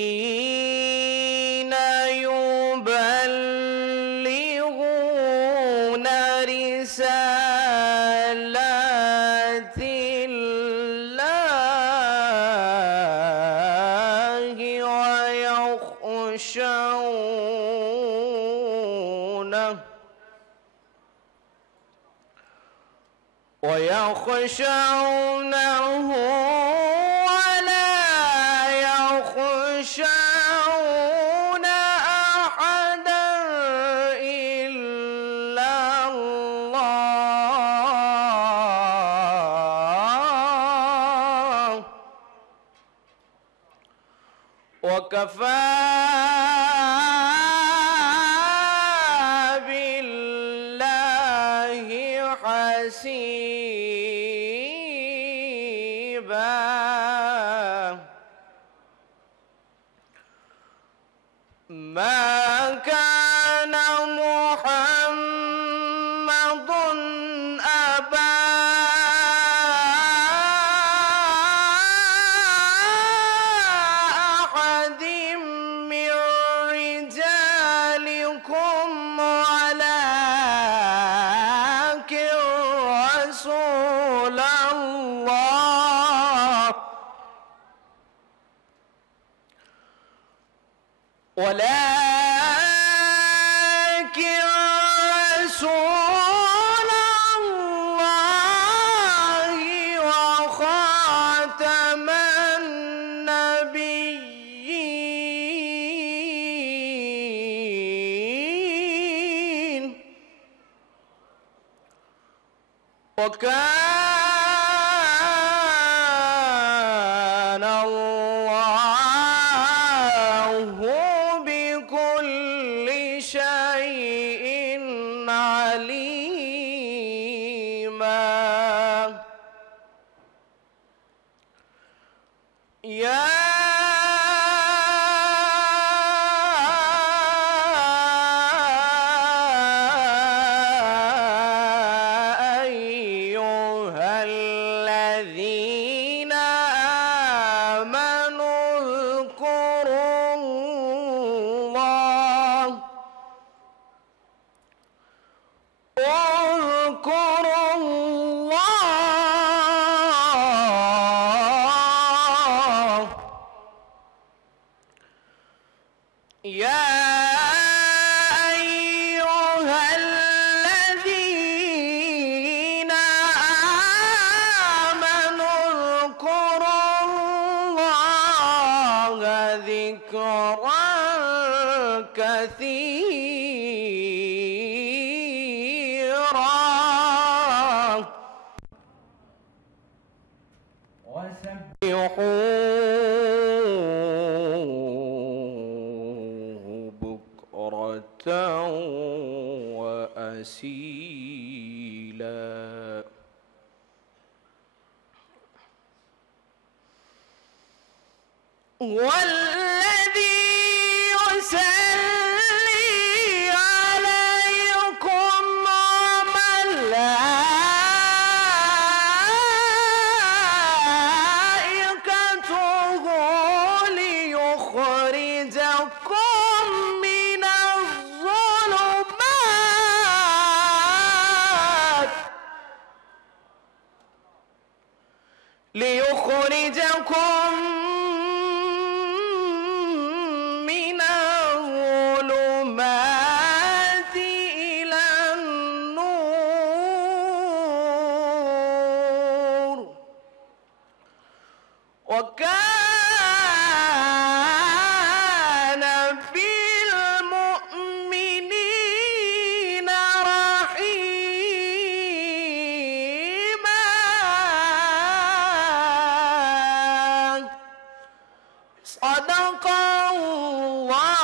الذين يبلغون رسالات الله ويخشونه ولا يخشون أحدا إلا الله وكفى بالله حسيبا. ما كان محمد أبا أحد من رجالكم ولكن رسول الله وخاتم النبيين وكان الله بكل شيء عليما. يا أيها الذين آمنوا اذكروا الله يا أيها الذين آمنوا اذكروا الله ذكرا كثيرا وسبحوه بكرة وأسيلا. والذي يصلي عليكم وملائكته ليخرجكم من الظلمات إلى النور وكان بالمؤمنين رحيما. صدق الله